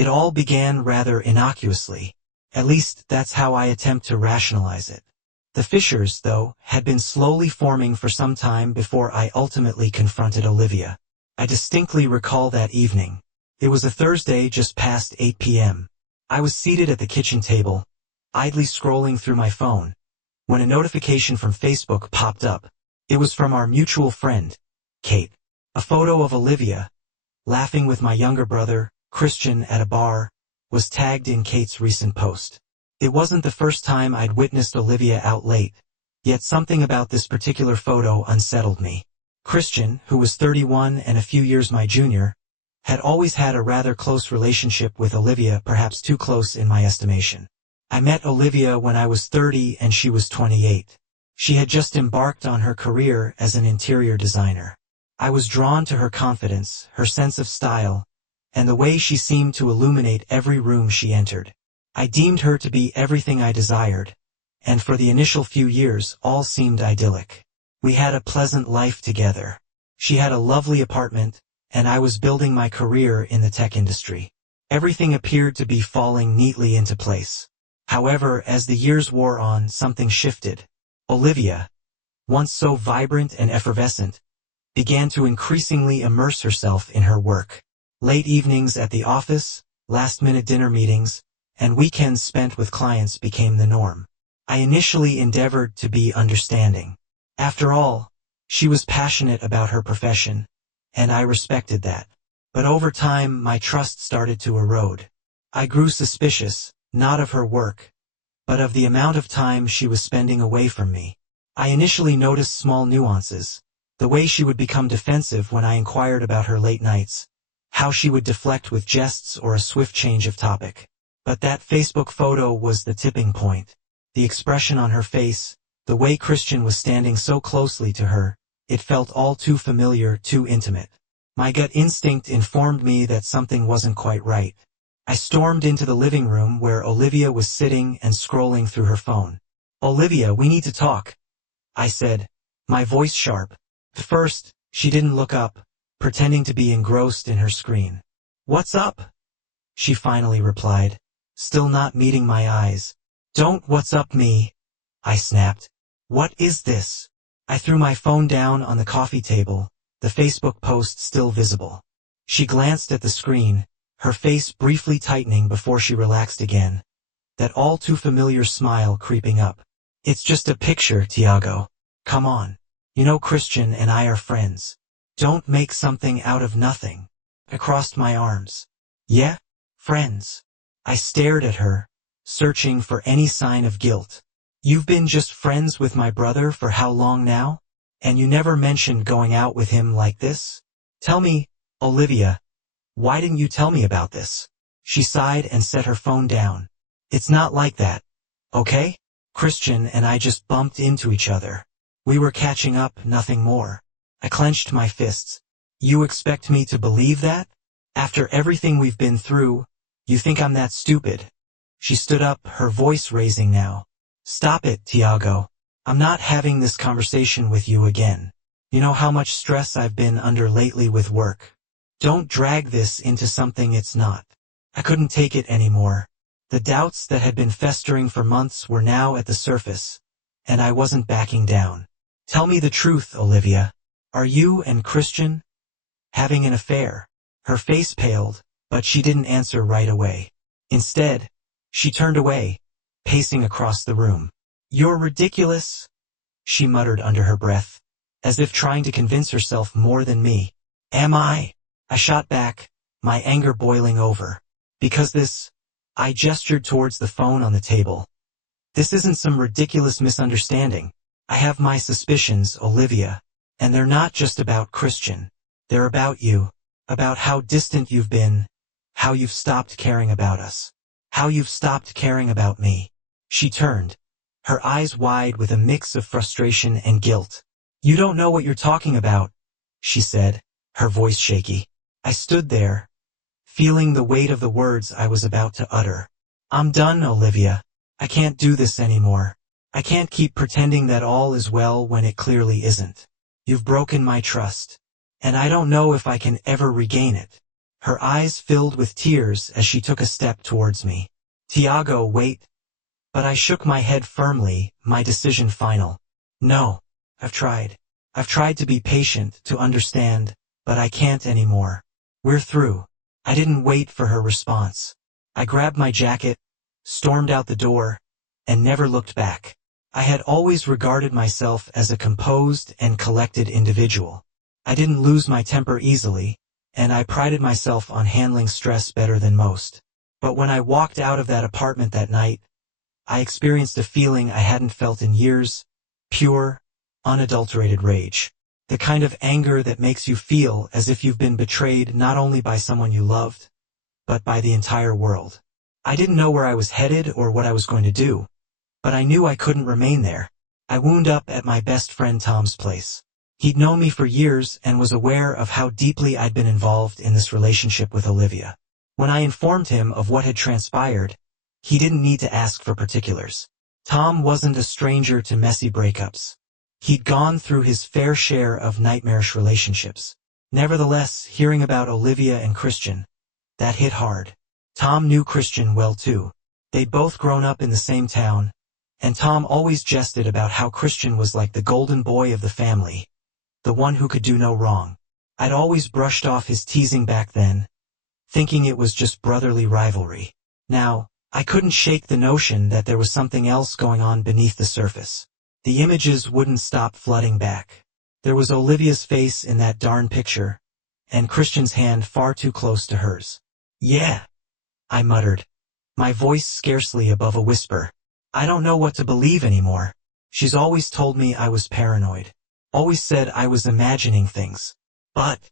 It all began rather innocuously. At least, that's how I attempt to rationalize it. The fissures, though, had been slowly forming for some time before I ultimately confronted Olivia. I distinctly recall that evening. It was a Thursday just past 8 p.m. I was seated at the kitchen table, idly scrolling through my phone, when a notification from Facebook popped up. It was from our mutual friend, Kate. A photo of Olivia, laughing with my younger brother, Christian, at a bar, was tagged in Kate's recent post. It wasn't the first time I'd witnessed Olivia out late, yet something about this particular photo unsettled me. Christian, who was 31 and a few years my junior, had always had a rather close relationship with Olivia, perhaps too close in my estimation. I met Olivia when I was 30 and she was 28. She had just embarked on her career as an interior designer. I was drawn to her confidence, her sense of style, and the way she seemed to illuminate every room she entered. I deemed her to be everything I desired, and for the initial few years all seemed idyllic. We had a pleasant life together. She had a lovely apartment, and I was building my career in the tech industry. Everything appeared to be falling neatly into place. However, as the years wore on, something shifted. Olivia, once so vibrant and effervescent, began to increasingly immerse herself in her work. Late evenings at the office, last-minute dinner meetings, and weekends spent with clients became the norm. I initially endeavored to be understanding. After all, she was passionate about her profession, and I respected that. But over time, my trust started to erode. I grew suspicious, not of her work, but of the amount of time she was spending away from me. I initially noticed small nuances, the way she would become defensive when I inquired about her late nights, how she would deflect with jests or a swift change of topic. But that Facebook photo was the tipping point. The expression on her face, the way Christian was standing so closely to her, it felt all too familiar, too intimate. My gut instinct informed me that something wasn't quite right. I stormed into the living room where Olivia was sitting and scrolling through her phone. "Olivia, we need to talk," I said, my voice sharp. At first, she didn't look up, pretending to be engrossed in her screen. "What's up?" she finally replied, still not meeting my eyes. "Don't what's up me," I snapped. "What is this?" I threw my phone down on the coffee table, the Facebook post still visible. She glanced at the screen, her face briefly tightening before she relaxed again, that all too familiar smile creeping up. "It's just a picture, Tiago. Come on. You know Christian and I are friends. Don't make something out of nothing." I crossed my arms. "Yeah? Friends?" I stared at her, searching for any sign of guilt. "You've been just friends with my brother for how long now? And you never mentioned going out with him like this? Tell me, Olivia, why didn't you tell me about this?" She sighed and set her phone down. "It's not like that, okay? Christian and I just bumped into each other. We were catching up, nothing more." I clenched my fists. "You expect me to believe that? After everything we've been through, you think I'm that stupid?" She stood up, her voice raising now. "Stop it, Tiago. I'm not having this conversation with you again. You know how much stress I've been under lately with work. Don't drag this into something it's not." I couldn't take it anymore. The doubts that had been festering for months were now at the surface, and I wasn't backing down. "Tell me the truth, Olivia. Are you and Christian having an affair?" Her face paled, but she didn't answer right away. Instead, she turned away, pacing across the room. "You're ridiculous," she muttered under her breath, as if trying to convince herself more than me. "Am I?" I shot back, my anger boiling over. "Because this," I gestured towards the phone on the table. "This isn't some ridiculous misunderstanding. I have my suspicions, Olivia, and they're not just about Christian. They're about you, about how distant you've been, how you've stopped caring about us, how you've stopped caring about me." She turned, her eyes wide with a mix of frustration and guilt. "You don't know what you're talking about," she said, her voice shaky. I stood there, feeling the weight of the words I was about to utter. "I'm done, Olivia. I can't do this anymore. I can't keep pretending that all is well when it clearly isn't. You've broken my trust, and I don't know if I can ever regain it." Her eyes filled with tears as she took a step towards me. "Tiago, wait." But I shook my head firmly, my decision final. "No. I've tried. I've tried to be patient, to understand, but I can't anymore. We're through." I didn't wait for her response. I grabbed my jacket, stormed out the door, and never looked back. I had always regarded myself as a composed and collected individual. I didn't lose my temper easily, and I prided myself on handling stress better than most. But when I walked out of that apartment that night, I experienced a feeling I hadn't felt in years: pure, unadulterated rage. The kind of anger that makes you feel as if you've been betrayed not only by someone you loved, but by the entire world. I didn't know where I was headed or what I was going to do, but I knew I couldn't remain there. I wound up at my best friend Tom's place. He'd known me for years and was aware of how deeply I'd been involved in this relationship with Olivia. When I informed him of what had transpired, he didn't need to ask for particulars. Tom wasn't a stranger to messy breakups. He'd gone through his fair share of nightmarish relationships. Nevertheless, hearing about Olivia and Christian, that hit hard. Tom knew Christian well too. They'd both grown up in the same town, and Tom always jested about how Christian was like the golden boy of the family, the one who could do no wrong. I'd always brushed off his teasing back then, thinking it was just brotherly rivalry. Now, I couldn't shake the notion that there was something else going on beneath the surface. The images wouldn't stop flooding back. There was Olivia's face in that darn picture, and Christian's hand far too close to hers. "Yeah," I muttered, my voice scarcely above a whisper. "I don't know what to believe anymore. She's always told me I was paranoid. Always said I was imagining things. But—"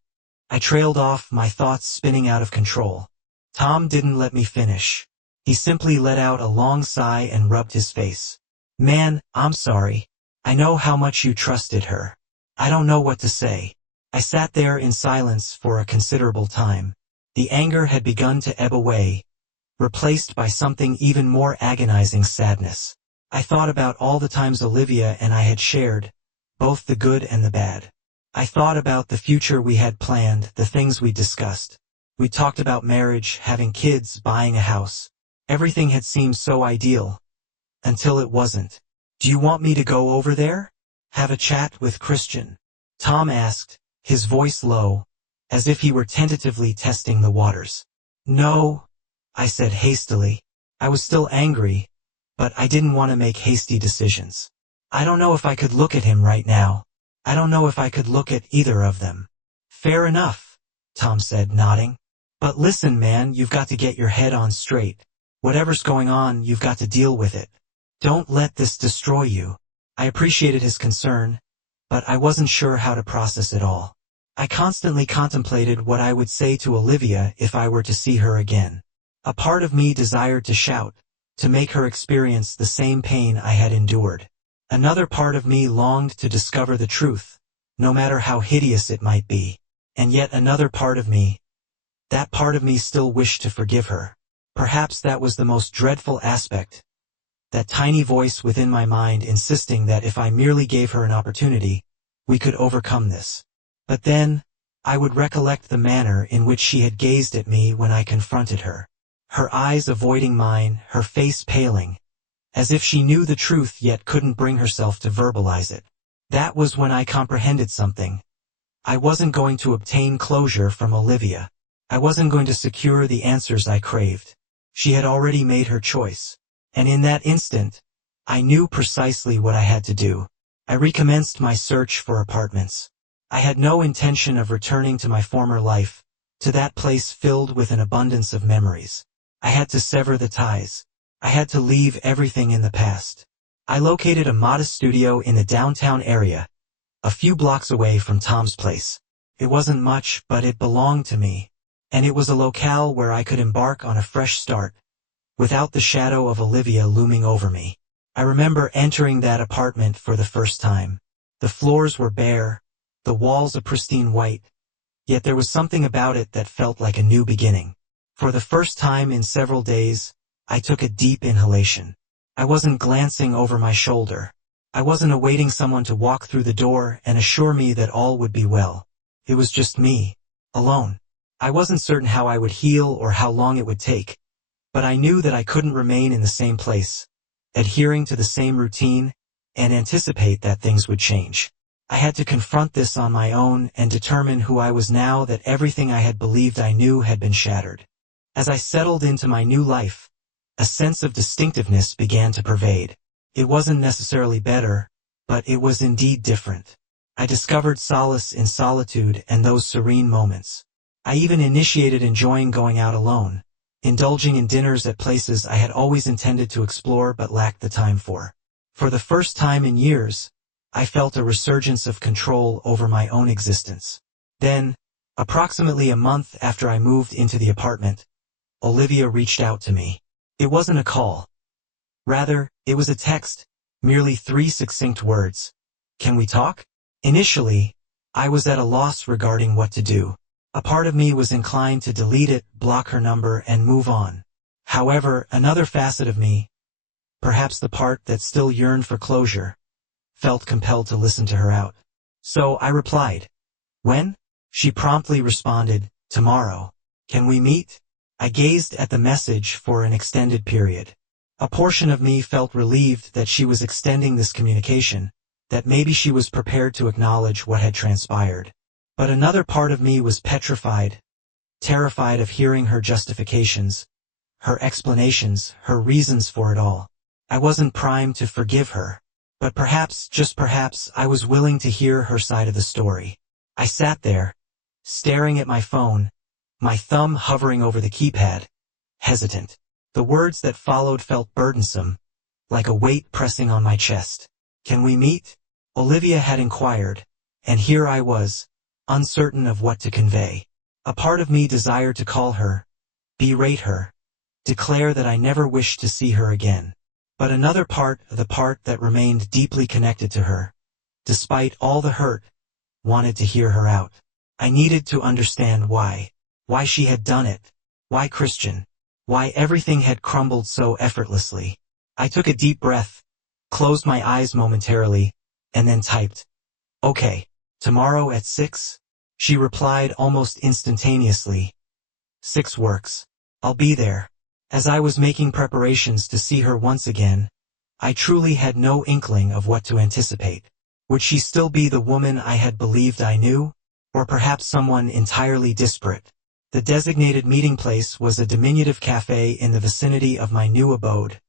I trailed off, my thoughts spinning out of control. Tom didn't let me finish. He simply let out a long sigh and rubbed his face. "Man, I'm sorry. I know how much you trusted her. I don't know what to say." I sat there in silence for a considerable time. The anger had begun to ebb away, replaced by something even more agonizing: sadness. I thought about all the times Olivia and I had shared, both the good and the bad. I thought about the future we had planned, the things we discussed. We talked about marriage, having kids, buying a house. Everything had seemed so ideal. Until it wasn't. "Do you want me to go over there? Have a chat with Christian?" Tom asked, his voice low, as if he were tentatively testing the waters. "No," I said hastily. I was still angry, but I didn't want to make hasty decisions. "I don't know if I could look at him right now. I don't know if I could look at either of them." "Fair enough," Tom said, nodding. "But listen, man, you've got to get your head on straight. Whatever's going on, you've got to deal with it. Don't let this destroy you." I appreciated his concern, but I wasn't sure how to process it all. I constantly contemplated what I would say to Olivia if I were to see her again. A part of me desired to shout, to make her experience the same pain I had endured. Another part of me longed to discover the truth, no matter how hideous it might be. And yet another part of me, that part of me still wished to forgive her. Perhaps that was the most dreadful aspect, that tiny voice within my mind insisting that if I merely gave her an opportunity, we could overcome this. But then, I would recollect the manner in which she had gazed at me when I confronted her. Her eyes avoiding mine, her face paling, as if she knew the truth yet couldn't bring herself to verbalize it. That was when I comprehended something. I wasn't going to obtain closure from Olivia. I wasn't going to secure the answers I craved. She had already made her choice. And in that instant, I knew precisely what I had to do. I recommenced my search for apartments. I had no intention of returning to my former life, to that place filled with an abundance of memories. I had to sever the ties. I had to leave everything in the past. I located a modest studio in the downtown area, a few blocks away from Tom's place. It wasn't much, but it belonged to me. And it was a locale where I could embark on a fresh start, without the shadow of Olivia looming over me. I remember entering that apartment for the first time. The floors were bare, the walls a pristine white, yet there was something about it that felt like a new beginning. For the first time in several days, I took a deep inhalation. I wasn't glancing over my shoulder. I wasn't awaiting someone to walk through the door and assure me that all would be well. It was just me, alone. I wasn't certain how I would heal or how long it would take, but I knew that I couldn't remain in the same place, adhering to the same routine, and anticipate that things would change. I had to confront this on my own and determine who I was now that everything I had believed I knew had been shattered. As I settled into my new life, a sense of distinctiveness began to pervade. It wasn't necessarily better, but it was indeed different. I discovered solace in solitude and those serene moments. I even initiated enjoying going out alone, indulging in dinners at places I had always intended to explore but lacked the time for. For the first time in years, I felt a resurgence of control over my own existence. Then, approximately a month after I moved into the apartment, Olivia reached out to me. It wasn't a call. Rather, it was a text, merely 3 succinct words. "Can we talk?" Initially, I was at a loss regarding what to do. A part of me was inclined to delete it, block her number, and move on. However, another facet of me, perhaps the part that still yearned for closure, felt compelled to listen to her out. So I replied. "When?" She promptly responded, "Tomorrow. Can we meet?" I gazed at the message for an extended period. A portion of me felt relieved that she was extending this communication, that maybe she was prepared to acknowledge what had transpired. But another part of me was petrified, terrified of hearing her justifications, her explanations, her reasons for it all. I wasn't primed to forgive her, but perhaps, just perhaps, I was willing to hear her side of the story. I sat there, staring at my phone, my thumb hovering over the keypad, hesitant. The words that followed felt burdensome, like a weight pressing on my chest. "Can we meet?" Olivia had inquired, and here I was, uncertain of what to convey. A part of me desired to call her, berate her, declare that I never wished to see her again. But another part, the part that remained deeply connected to her, despite all the hurt, wanted to hear her out. I needed to understand why she had done it, why Christian, why everything had crumbled so effortlessly. I took a deep breath, closed my eyes momentarily, and then typed, "Okay, tomorrow at 6? She replied almost instantaneously, "6 works. I'll be there." As I was making preparations to see her once again, I truly had no inkling of what to anticipate. Would she still be the woman I had believed I knew, or perhaps someone entirely disparate? The designated meeting place was a diminutive cafe in the vicinity of my new abode,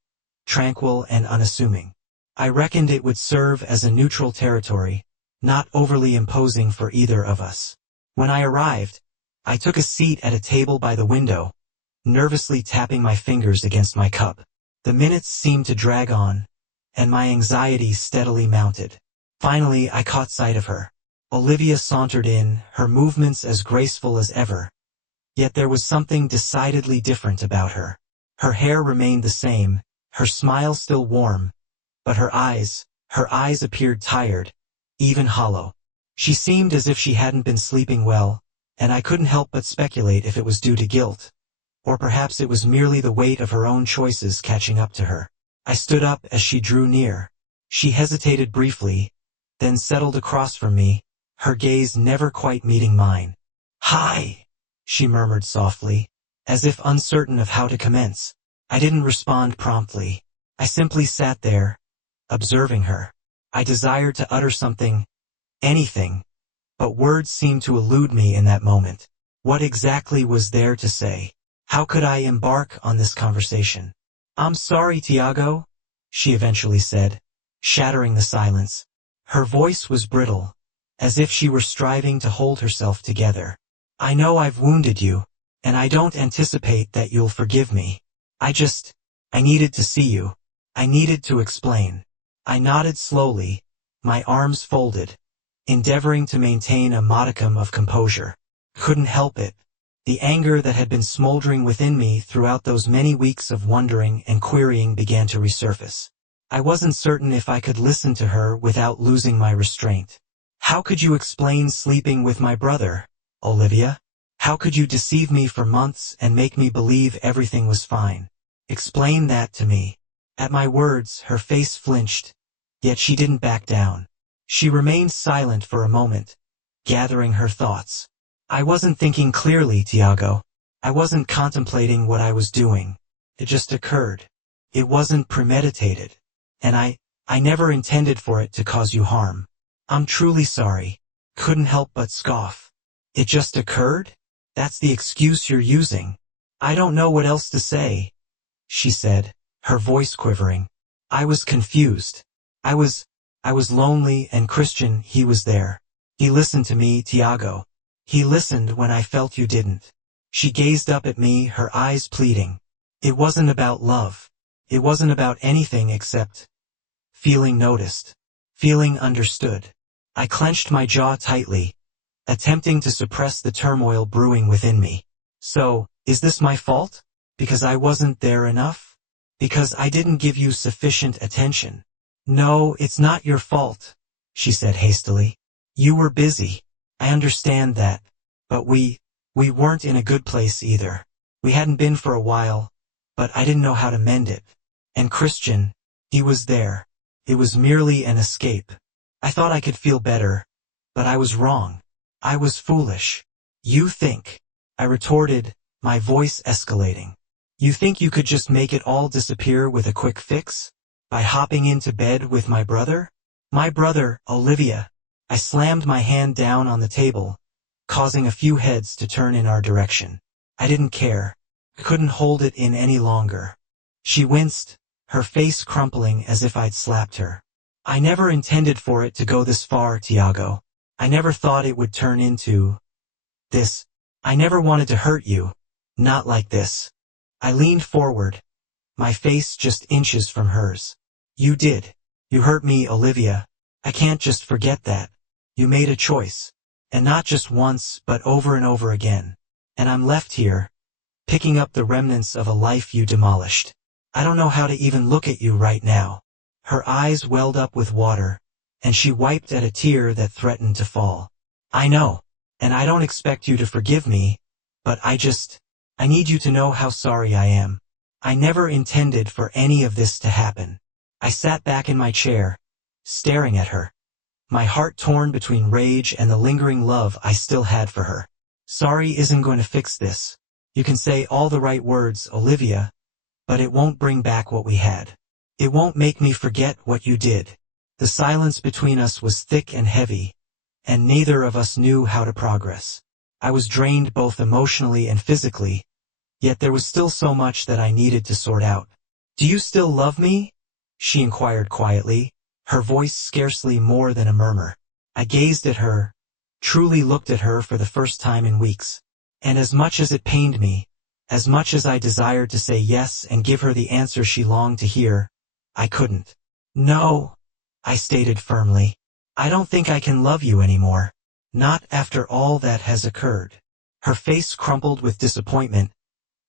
tranquil and unassuming. I reckoned it would serve as a neutral territory, not overly imposing for either of us. When I arrived, I took a seat at a table by the window, nervously tapping my fingers against my cup. The minutes seemed to drag on, and my anxiety steadily mounted. Finally, I caught sight of her. Olivia sauntered in, her movements as graceful as ever. Yet there was something decidedly different about her. Her hair remained the same, her smile still warm, but her eyes appeared tired, even hollow. She seemed as if she hadn't been sleeping well, and I couldn't help but speculate if it was due to guilt, or perhaps it was merely the weight of her own choices catching up to her. I stood up as she drew near. She hesitated briefly, then settled across from me, her gaze never quite meeting mine. "Hi," she murmured softly, as if uncertain of how to commence. I didn't respond promptly. I simply sat there, observing her. I desired to utter something, anything, but words seemed to elude me in that moment. What exactly was there to say? How could I embark on this conversation? "I'm sorry, Tiago," she eventually said, shattering the silence. Her voice was brittle, as if she were striving to hold herself together. "I know I've wounded you, and I don't anticipate that you'll forgive me. I needed to see you. I needed to explain." I nodded slowly, my arms folded, endeavoring to maintain a modicum of composure. Couldn't help it. The anger that had been smoldering within me throughout those many weeks of wondering and querying began to resurface. I wasn't certain if I could listen to her without losing my restraint. "How could you explain sleeping with my brother, Olivia? How could you deceive me for months and make me believe everything was fine? Explain that to me." At my words, her face flinched, yet she didn't back down. She remained silent for a moment, gathering her thoughts. I wasn't thinking clearly, Tiago. I wasn't contemplating what I was doing. It just occurred. It wasn't premeditated. And I never intended for it to cause you harm. I'm truly sorry. Couldn't help but scoff. It just occurred? That's the excuse you're using. I don't know what else to say, she said, her voice quivering. I was confused. I was lonely, and Christian, he was there. He listened to me, Tiago. He listened when I felt you didn't. She gazed up at me, her eyes pleading. It wasn't about love. It wasn't about anything except feeling noticed, feeling understood. I clenched my jaw tightly, attempting to suppress the turmoil brewing within me. So, is this my fault? Because I wasn't there enough? Because I didn't give you sufficient attention? No, it's not your fault, she said hastily. You were busy. I understand that. But we weren't in a good place either. We hadn't been for a while, but I didn't know how to mend it. And Christian, he was there. It was merely an escape. I thought I could feel better, but I was wrong. I was foolish. You think, I retorted, my voice escalating. You think you could just make it all disappear with a quick fix? By hopping into bed with my brother? My brother, Olivia. I slammed my hand down on the table, causing a few heads to turn in our direction. I didn't care. I couldn't hold it in any longer. She winced, her face crumpling as if I'd slapped her. I never intended for it to go this far, Tiago. I never thought it would turn into this. I never wanted to hurt you. Not like this. I leaned forward, my face just inches from hers. You did. You hurt me, Olivia. I can't just forget that. You made a choice. And not just once, but over and over again. And I'm left here, picking up the remnants of a life you demolished. I don't know how to even look at you right now. Her eyes welled up with water, and she wiped at a tear that threatened to fall. I know, and I don't expect you to forgive me, but I need you to know how sorry I am. I never intended for any of this to happen. I sat back in my chair, staring at her, my heart torn between rage and the lingering love I still had for her. Sorry isn't going to fix this. You can say all the right words, Olivia, but it won't bring back what we had. It won't make me forget what you did. The silence between us was thick and heavy, and neither of us knew how to progress. I was drained both emotionally and physically, yet there was still so much that I needed to sort out. Do you still love me? She inquired quietly, her voice scarcely more than a murmur. I gazed at her, truly looked at her for the first time in weeks. And as much as it pained me, as much as I desired to say yes and give her the answer she longed to hear, I couldn't. No, I stated firmly. I don't think I can love you anymore. Not after all that has occurred. Her face crumpled with disappointment,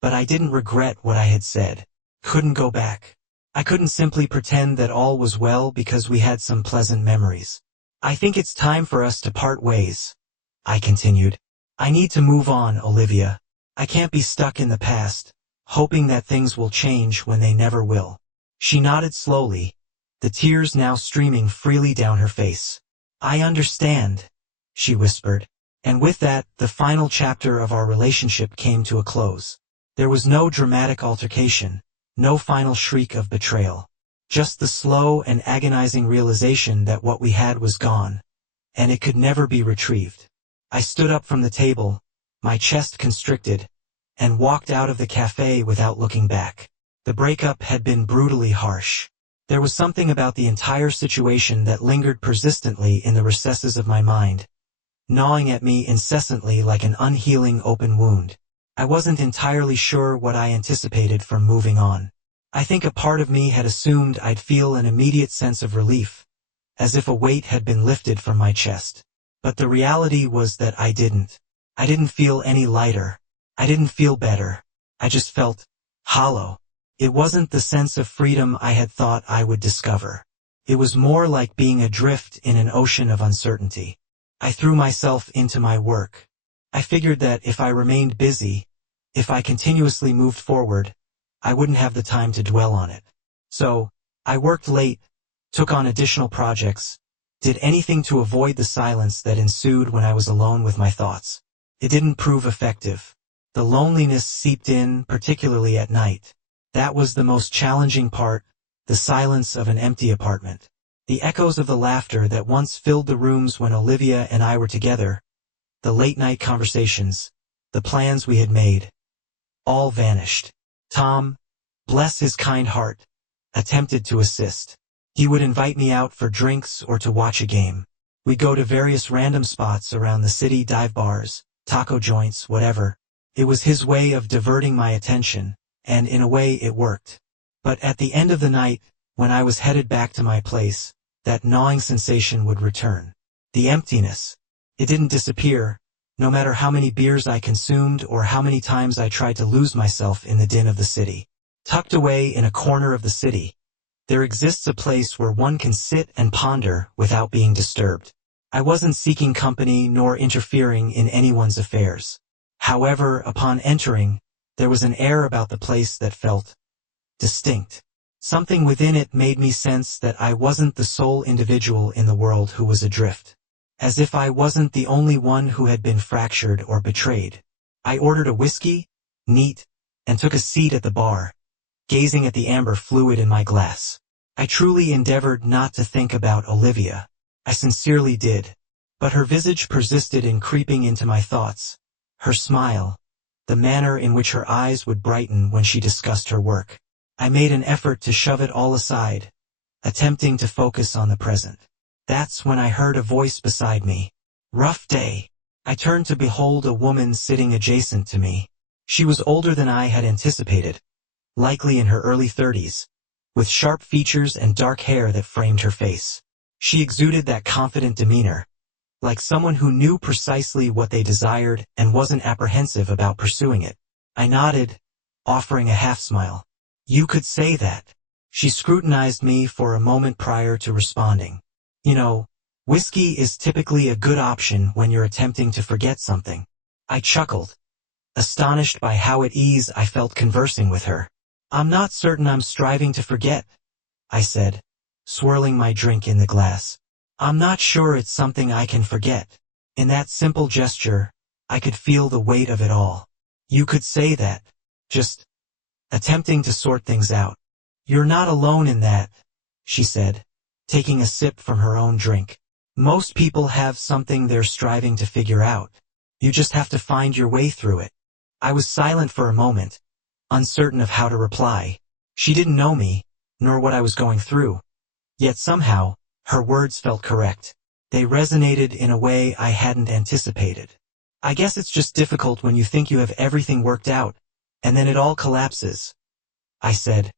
but I didn't regret what I had said. Couldn't go back. I couldn't simply pretend that all was well because we had some pleasant memories. I think it's time for us to part ways, I continued. I need to move on, Olivia. I can't be stuck in the past, hoping that things will change when they never will. She nodded slowly, the tears now streaming freely down her face. I understand, she whispered. And with that, the final chapter of our relationship came to a close. There was no dramatic altercation, no final shriek of betrayal. Just the slow and agonizing realization that what we had was gone, and it could never be retrieved. I stood up from the table, my chest constricted, and walked out of the cafe without looking back. The breakup had been brutally harsh. There was something about the entire situation that lingered persistently in the recesses of my mind, gnawing at me incessantly like an unhealing open wound. I wasn't entirely sure what I anticipated from moving on. I think a part of me had assumed I'd feel an immediate sense of relief, as if a weight had been lifted from my chest. But the reality was that I didn't. I didn't feel any lighter. I didn't feel better. I just felt hollow. It wasn't the sense of freedom I had thought I would discover. It was more like being adrift in an ocean of uncertainty. I threw myself into my work. I figured that if I remained busy, if I continuously moved forward, I wouldn't have the time to dwell on it. So, I worked late, took on additional projects, did anything to avoid the silence that ensued when I was alone with my thoughts. It didn't prove effective. The loneliness seeped in, particularly at night. That was the most challenging part, the silence of an empty apartment. The echoes of the laughter that once filled the rooms when Olivia and I were together, the late-night conversations, the plans we had made, all vanished. Tom, bless his kind heart, attempted to assist. He would invite me out for drinks or to watch a game. We'd go to various random spots around the city, dive bars, taco joints, whatever. It was his way of diverting my attention, and in a way it worked. But at the end of the night, when I was headed back to my place, that gnawing sensation would return. The emptiness. It didn't disappear, no matter how many beers I consumed or how many times I tried to lose myself in the din of the city. Tucked away in a corner of the city, there exists a place where one can sit and ponder without being disturbed. I wasn't seeking company nor interfering in anyone's affairs. However, upon entering, there was an air about the place that felt distinct. Something within it made me sense that I wasn't the sole individual in the world who was adrift. As if I wasn't the only one who had been fractured or betrayed. I ordered a whiskey, neat, and took a seat at the bar, gazing at the amber fluid in my glass. I truly endeavored not to think about Olivia. I sincerely did. But her visage persisted in creeping into my thoughts. Her smile, the manner in which her eyes would brighten when she discussed her work. I made an effort to shove it all aside, attempting to focus on the present. That's when I heard a voice beside me. Rough day. I turned to behold a woman sitting adjacent to me. She was older than I had anticipated, likely in her early 30s, with sharp features and dark hair that framed her face. She exuded that confident demeanor, like someone who knew precisely what they desired and wasn't apprehensive about pursuing it. I nodded, offering a half-smile. You could say that. She scrutinized me for a moment prior to responding. You know, whiskey is typically a good option when you're attempting to forget something. I chuckled, astonished by how at ease I felt conversing with her. I'm not certain I'm striving to forget, I said, swirling my drink in the glass. I'm not sure it's something I can forget. In that simple gesture, I could feel the weight of it all. You could say that. Just attempting to sort things out. You're not alone in that, she said, taking a sip from her own drink. Most people have something they're striving to figure out. You just have to find your way through it. I was silent for a moment, uncertain of how to reply. She didn't know me, nor what I was going through. Yet somehow, her words felt correct. They resonated in a way I hadn't anticipated. I guess it's just difficult when you think you have everything worked out, and then it all collapses, I said,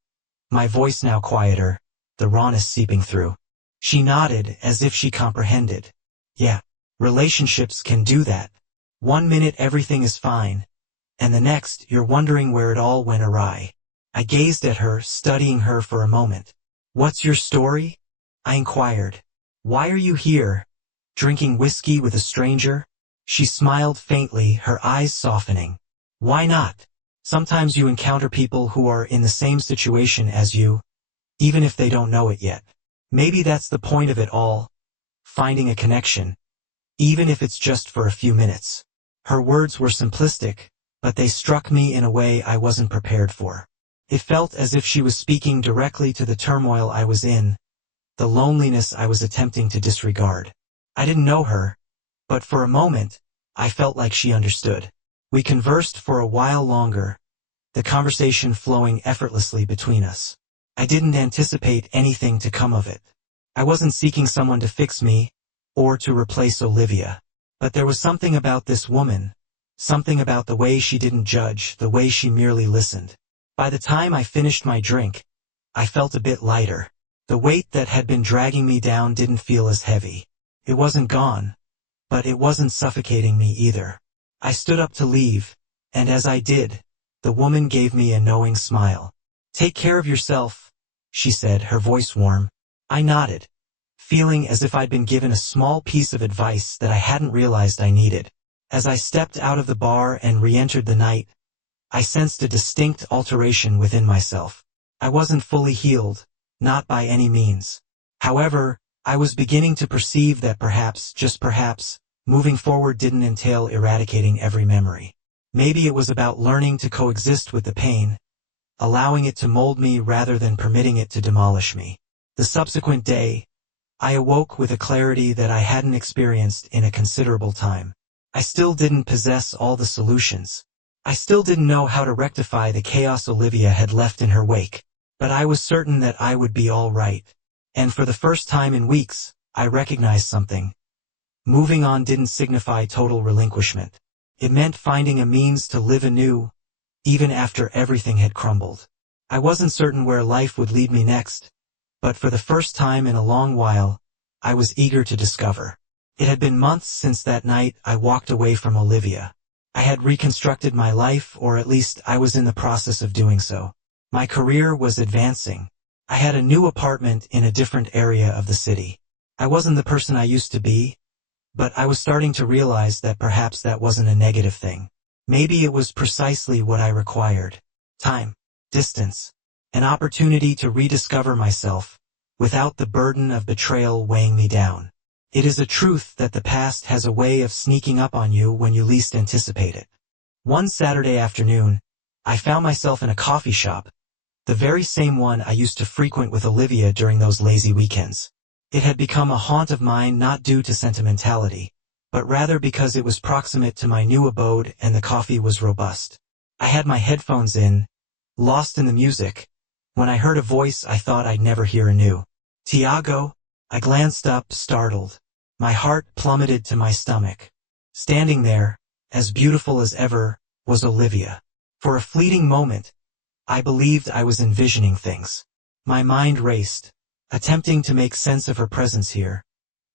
my voice now quieter, the rawness seeping through. She nodded as if she comprehended. Yeah, relationships can do that. One minute everything is fine, and the next you're wondering where it all went awry. I gazed at her, studying her for a moment. What's your story? I inquired. Why are you here, drinking whiskey with a stranger? She smiled faintly, her eyes softening. Why not? Sometimes you encounter people who are in the same situation as you, even if they don't know it yet. Maybe that's the point of it all, finding a connection, even if it's just for a few minutes. Her words were simplistic, but they struck me in a way I wasn't prepared for. It felt as if she was speaking directly to the turmoil I was in, the loneliness I was attempting to disregard. I didn't know her, but for a moment, I felt like she understood. We conversed for a while longer, the conversation flowing effortlessly between us. I didn't anticipate anything to come of it. I wasn't seeking someone to fix me, or to replace Olivia. But there was something about this woman, something about the way she didn't judge, the way she merely listened. By the time I finished my drink, I felt a bit lighter. The weight that had been dragging me down didn't feel as heavy. It wasn't gone, but it wasn't suffocating me either. I stood up to leave, and as I did, the woman gave me a knowing smile. Take care of yourself, she said, her voice warm. I nodded, feeling as if I'd been given a small piece of advice that I hadn't realized I needed. As I stepped out of the bar and re-entered the night, I sensed a distinct alteration within myself. I wasn't fully healed, not by any means. However, I was beginning to perceive that perhaps, just perhaps, Moving forward didn't entail eradicating every memory. Maybe it was about learning to coexist with the pain, allowing it to mold me rather than permitting it to demolish me. The subsequent day, I awoke with a clarity that I hadn't experienced in a considerable time. I still didn't possess all the solutions. I still didn't know how to rectify the chaos Olivia had left in her wake. But I was certain that I would be all right. And for the first time in weeks, I recognized something. Moving on didn't signify total relinquishment. It meant finding a means to live anew, even after everything had crumbled. I wasn't certain where life would lead me next, but for the first time in a long while, I was eager to discover. It had been months since that night I walked away from Olivia. I had reconstructed my life, or at least I was in the process of doing so. My career was advancing. I had a new apartment in a different area of the city. I wasn't the person I used to be, but I was starting to realize that perhaps that wasn't a negative thing. Maybe it was precisely what I required. Time, distance, an opportunity to rediscover myself, without the burden of betrayal weighing me down. It is a truth that the past has a way of sneaking up on you when you least anticipate it. One Saturday afternoon, I found myself in a coffee shop, the very same one I used to frequent with Olivia during those lazy weekends. It had become a haunt of mine not due to sentimentality, but rather because it was proximate to my new abode and the coffee was robust. I had my headphones in, lost in the music, when I heard a voice I thought I'd never hear anew. "Tiago?" I glanced up, startled. My heart plummeted to my stomach. Standing there, as beautiful as ever, was Olivia. For a fleeting moment, I believed I was envisioning things. My mind raced, attempting to make sense of her presence here.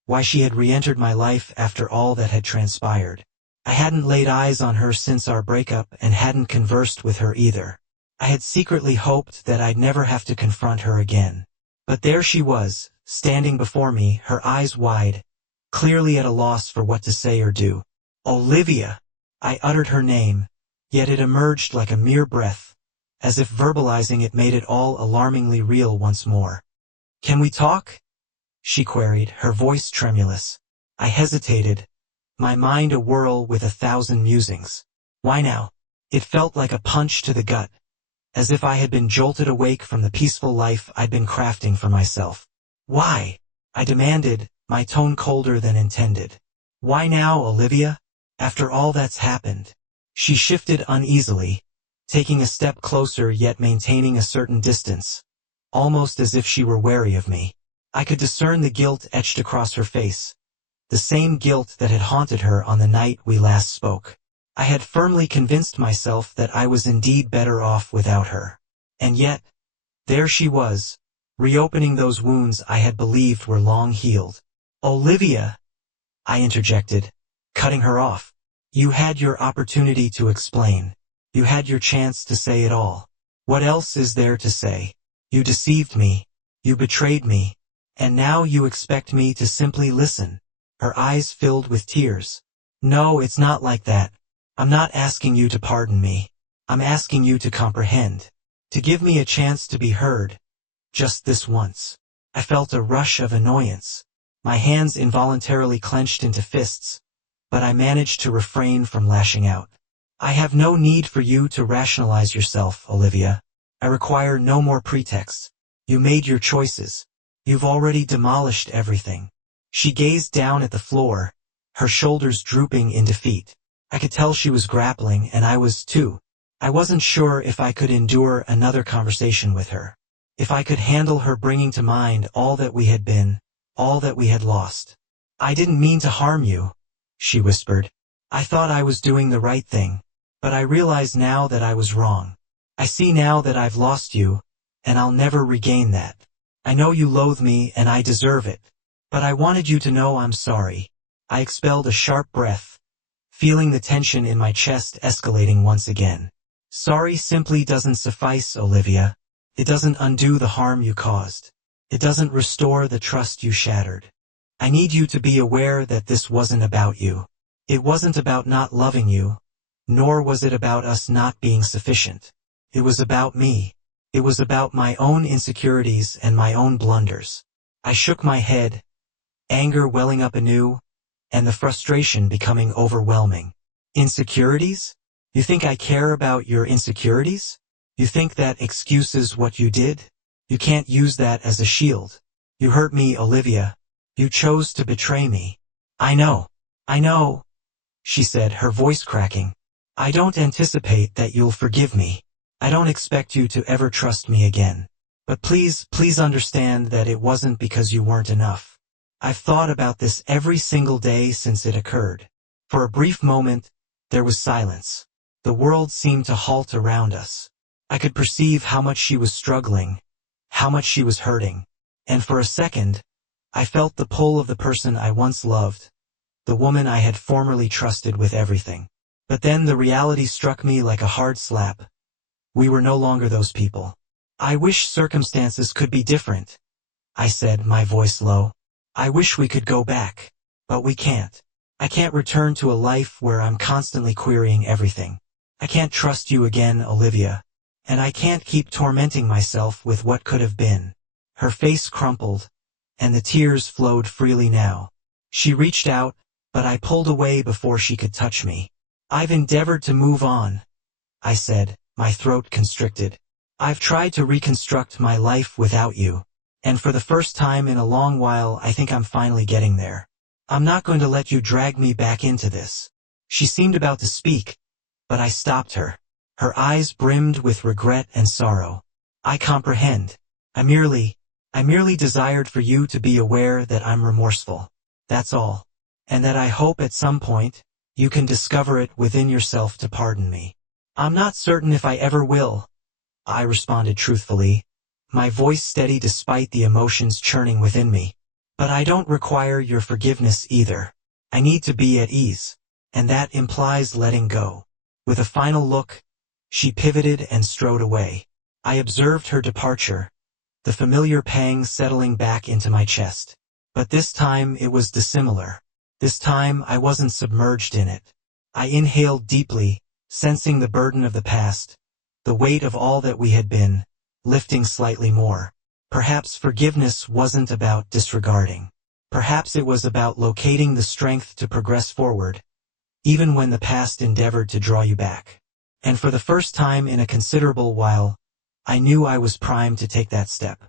Why she had re-entered my life after all that had transpired. I hadn't laid eyes on her since our breakup and hadn't conversed with her either. I had secretly hoped that I'd never have to confront her again. But there she was, standing before me, her eyes wide, clearly at a loss for what to say or do. "Olivia!" I uttered her name, yet it emerged like a mere breath, as if verbalizing it made it all alarmingly real once more. "Can we talk?" she queried, her voice tremulous. I hesitated, my mind a whirl with 1,000 musings. Why now? It felt like a punch to the gut, as if I had been jolted awake from the peaceful life I'd been crafting for myself. "Why?" I demanded, my tone colder than intended. "Why now, Olivia? After all that's happened?" She shifted uneasily, taking a step closer yet maintaining a certain distance, almost as if she were wary of me. I could discern the guilt etched across her face, the same guilt that had haunted her on the night we last spoke. I had firmly convinced myself that I was indeed better off without her. And yet, there she was, reopening those wounds I had believed were long healed. "Olivia," I interjected, cutting her off. "You had your opportunity to explain. You had your chance to say it all. What else is there to say? You deceived me. You betrayed me. And now you expect me to simply listen." Her eyes filled with tears. "No, it's not like that. I'm not asking you to pardon me. I'm asking you to comprehend. To give me a chance to be heard. Just this once." I felt a rush of annoyance. My hands involuntarily clenched into fists, but I managed to refrain from lashing out. "I have no need for you to rationalize yourself, Olivia. I require no more pretexts. You made your choices. You've already demolished everything." She gazed down at the floor, her shoulders drooping in defeat. I could tell she was grappling, and I was too. I wasn't sure if I could endure another conversation with her. If I could handle her bringing to mind all that we had been, all that we had lost. "I didn't mean to harm you," she whispered. "I thought I was doing the right thing. But I realize now that I was wrong. I see now that I've lost you, and I'll never regain that. I know you loathe me and I deserve it. But I wanted you to know I'm sorry." I expelled a sharp breath, feeling the tension in my chest escalating once again. "Sorry simply doesn't suffice, Olivia. It doesn't undo the harm you caused. It doesn't restore the trust you shattered. I need you to be aware that this wasn't about you. It wasn't about not loving you, nor was it about us not being sufficient. It was about me. It was about my own insecurities and my own blunders." I shook my head, anger welling up anew. and the frustration becoming overwhelming. Insecurities? You think I care about your insecurities? You think that excuses what you did? You can't use that as a shield. You hurt me, Olivia. You chose to betray me. I know, she said, her voice cracking. I don't anticipate that you'll forgive me. I don't expect you to ever trust me again. But please understand that it wasn't because you weren't enough. I've thought about this every single day since it occurred. For a brief moment, there was silence. The world seemed to halt around us. I could perceive how much she was struggling, how much she was hurting. And for a second, I felt the pull of the person I once loved, the woman I had formerly trusted with everything. But then the reality struck me like a hard slap. We were no longer those people. I wish circumstances could be different, I said, my voice low. I wish we could go back. But we can't. I can't return to a life where I'm constantly querying everything. I can't trust you again, Olivia. And I can't keep tormenting myself with what could have been. Her face crumpled, and the tears flowed freely now. She reached out, but I pulled away before she could touch me. I've endeavored to move on, I said, my throat constricted. I've tried to reconstruct my life without you. And for the first time in a long while, I think I'm finally getting there. I'm not going to let you drag me back into this. She seemed about to speak, but I stopped her. Her eyes brimmed with regret and sorrow. I comprehend. I merely desired for you to be aware that I'm remorseful. That's all. And that I hope at some point, you can discover it within yourself to pardon me. I'm not certain if I ever will, I responded truthfully, my voice steady despite the emotions churning within me. But I don't require your forgiveness either. I need to be at ease. And that implies letting go. With a final look, she pivoted and strode away. I observed her departure, the familiar pang settling back into my chest. But this time it was dissimilar. This time I wasn't submerged in it. I inhaled deeply, sensing the burden of the past, the weight of all that we had been, lifting slightly more. Perhaps forgiveness wasn't about disregarding. Perhaps it was about locating the strength to progress forward, even when the past endeavored to draw you back. And for the first time in a considerable while, I knew I was primed to take that step.